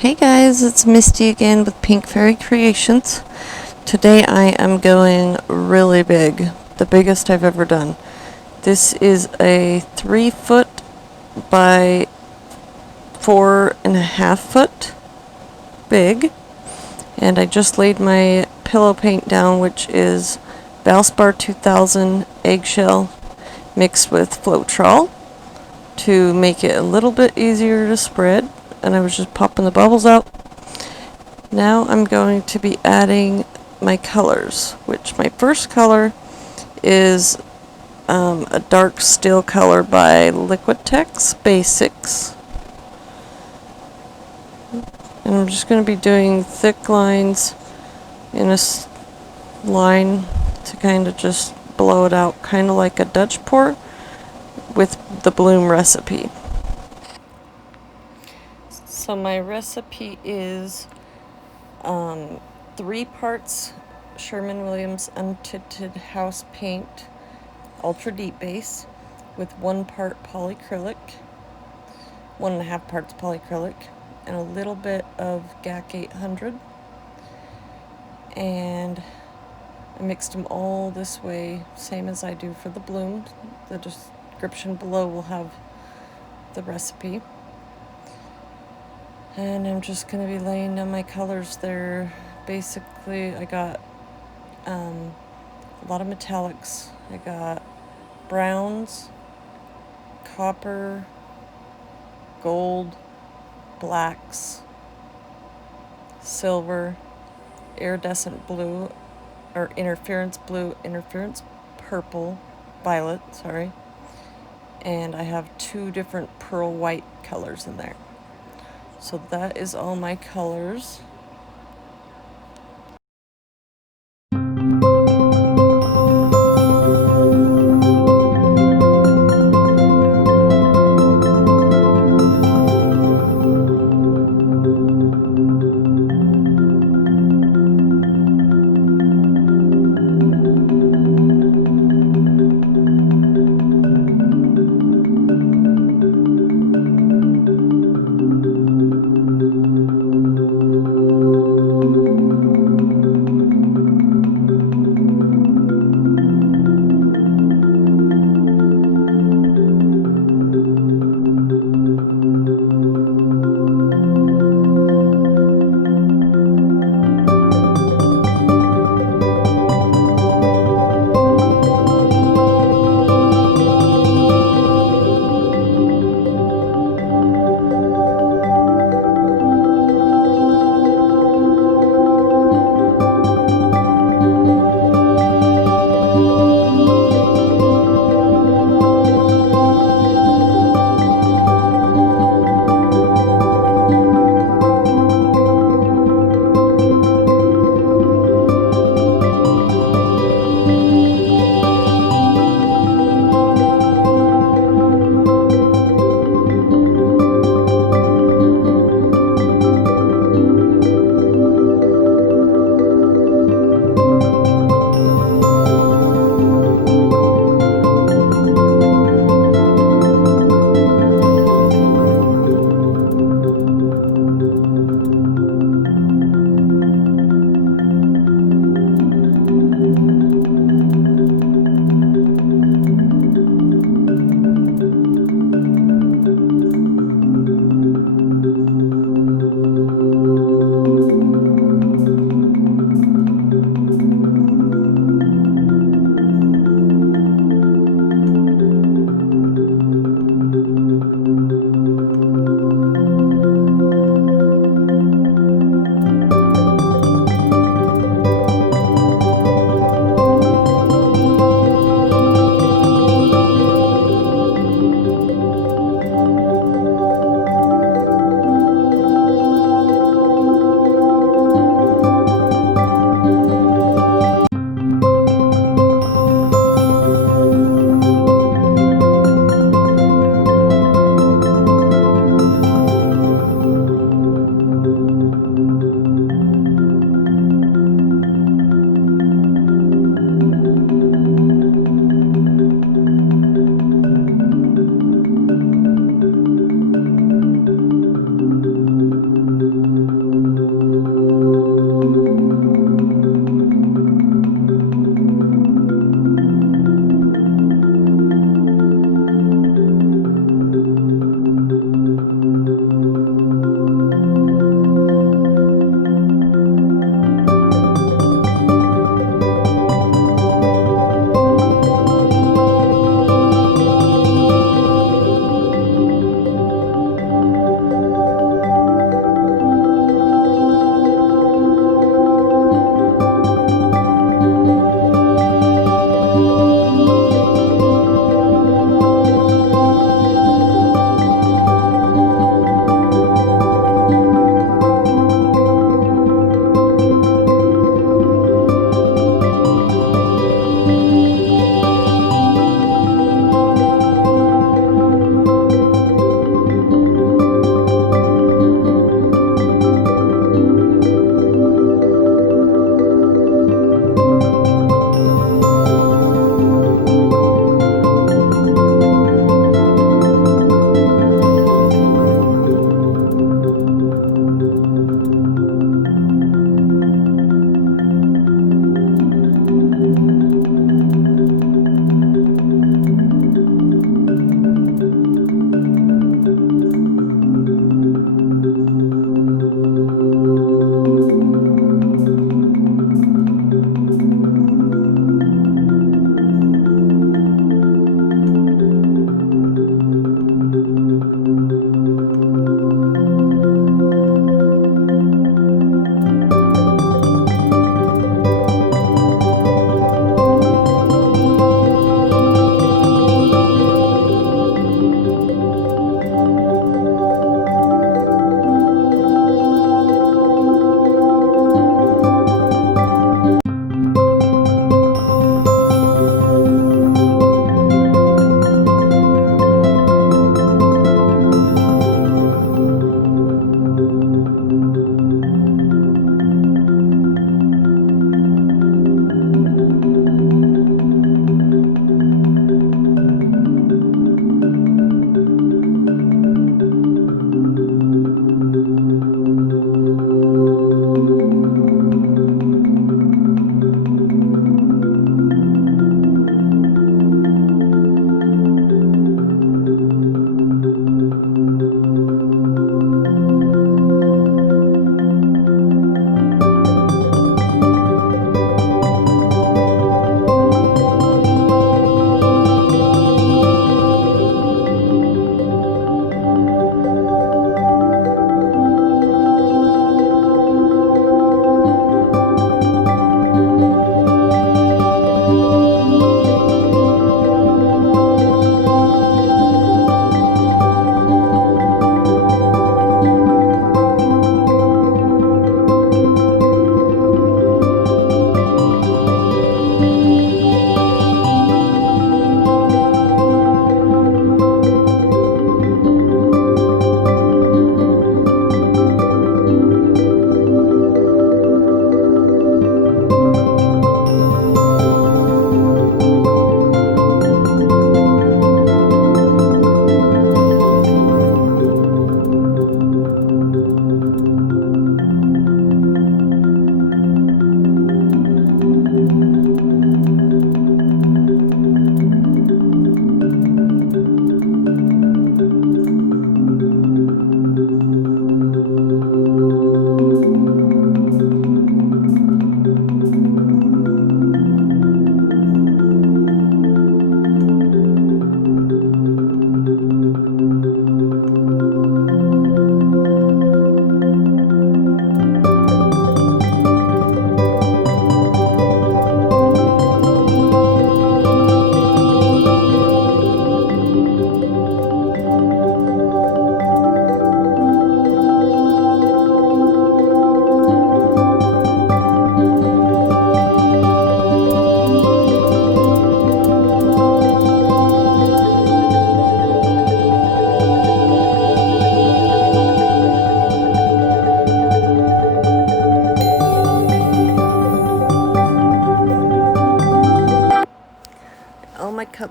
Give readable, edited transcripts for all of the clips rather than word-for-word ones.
Hey guys, it's Misty again with Pink Fairy Creations. Today I am going really big, the biggest I've ever done. This is a 3-foot by 4.5-foot big, and I just laid my pillow paint down, which is Valspar 2000 eggshell mixed with Floetrol to make it a little bit easier to spread. And I was just popping the bubbles out. Now I'm going to be adding my colors, which my first color is a dark steel color by Liquitex Basics. And I'm just going to be doing thick lines in a line to kind of just blow it out, kind of like a Dutch pour with the bloom recipe. So my recipe is 3 parts Sherwin-Williams un-tinted house paint, ultra deep base, with 1 part polycrylic, 1.5 parts polycrylic, and a little bit of GAC 800. And I mixed them all this way, same as I do for the bloom. The description below will have the recipe. And I'm just going to be laying down my colors there. Basically, I got a lot of metallics. I got browns, copper, gold, blacks, silver, iridescent blue, or interference blue, interference purple, violet, sorry. And I have 2 different pearl white colors in there. So that is all my colors.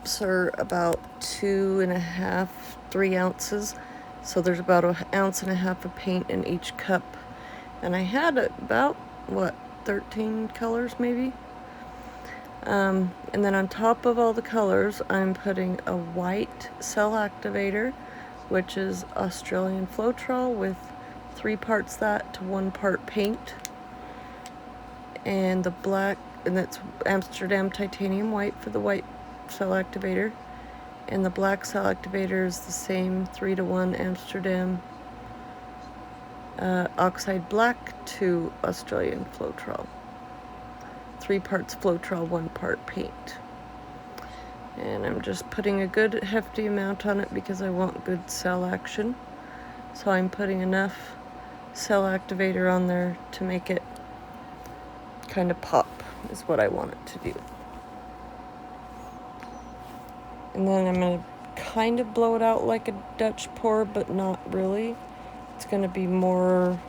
cups are about 2.5, 3 ounces. So there's about 1.5 ounces of paint in each cup. And I had about, what, 13 colors maybe? And then on top of all the colors, I'm putting a white cell activator, which is Australian Floetrol with 3 parts that to 1 part paint. And the black, and that's Amsterdam titanium white for the white cell activator. And the black cell activator is the same 3-to-1 Amsterdam oxide black to Australian Floetrol. 3 parts Floetrol, 1 part paint. And I'm just putting a good hefty amount on it because I want good cell action. So I'm putting enough cell activator on there to make it kind of pop, is what I want it to do. And then I'm going to kind of blow it out like a Dutch pour, but not really. It's going to be more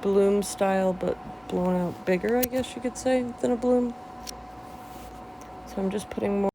bloom style, but blown out bigger, I guess you could say, than a bloom. So I'm just putting more.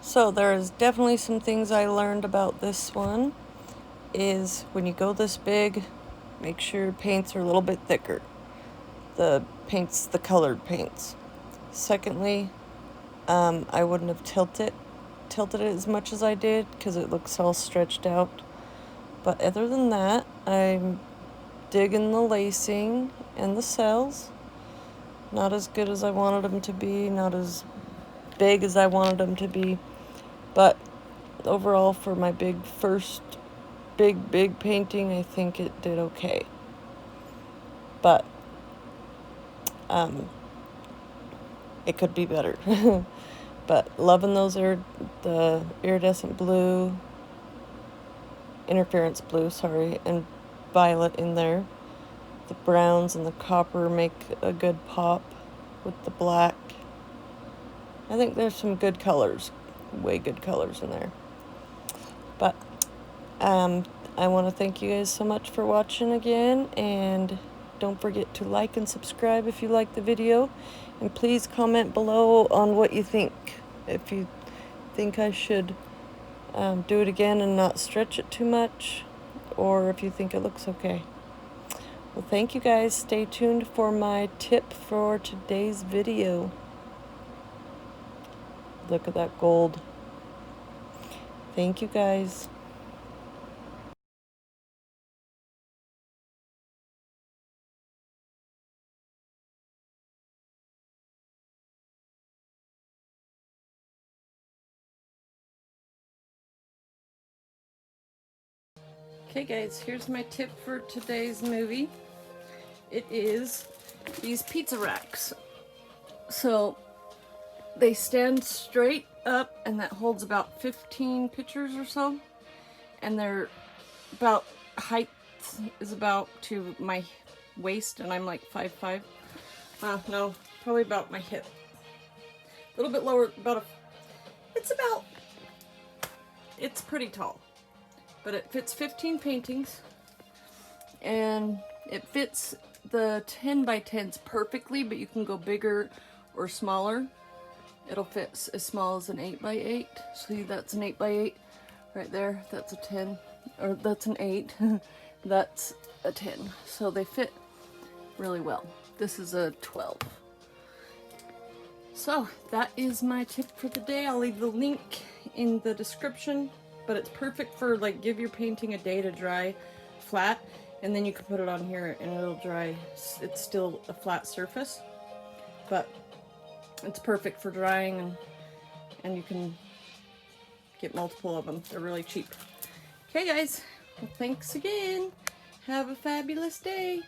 So there's definitely some things I learned about this one, is when you go this big, make sure your paints are a little bit thicker. The colored paints. Secondly, I wouldn't have tilted it as much as I did because it looks all stretched out. But other than that, I'm digging the lacing and the cells. Not as good as I wanted them to be, not as big as I wanted them to be. But overall, for my first big painting, I think it did okay. But it could be better. But loving the iridescent blue, interference blue, sorry, and violet in there. The browns and the copper make a good pop with the black. I think there's some good colors, way good colors in there. But I want to thank you guys so much for watching again, and don't forget to like and subscribe if you like the video, and please comment below on what you think. If you think I should do it again and not stretch it too much, or if you think it looks okay. Well, thank you guys. Stay tuned for my tip for today's video. Look at that gold. Thank you guys. Okay guys, here's my tip for today's movie. It is these pizza racks. So they stand straight up and that holds about 15 pictures or so. And they're about, height is about to my waist and I'm like 5'5". No, probably about my hip. A little bit lower, it's pretty tall. But it fits 15 paintings and it fits the 10 by 10s perfectly, but you can go bigger or smaller. It'll fit as small as an 8 by 8. See, that's an 8 by 8 right there. That's a 10, or that's an 8. That's a 10. So they fit really well. This is a 12. So that is my tip for the day. I'll leave the link in the description, but it's perfect for like give your painting a day to dry flat, and then you can put it on here and it'll dry. It's still a flat surface, but it's perfect for drying, and you can get multiple of them. They're really cheap. Okay guys, well, thanks again. Have a fabulous day.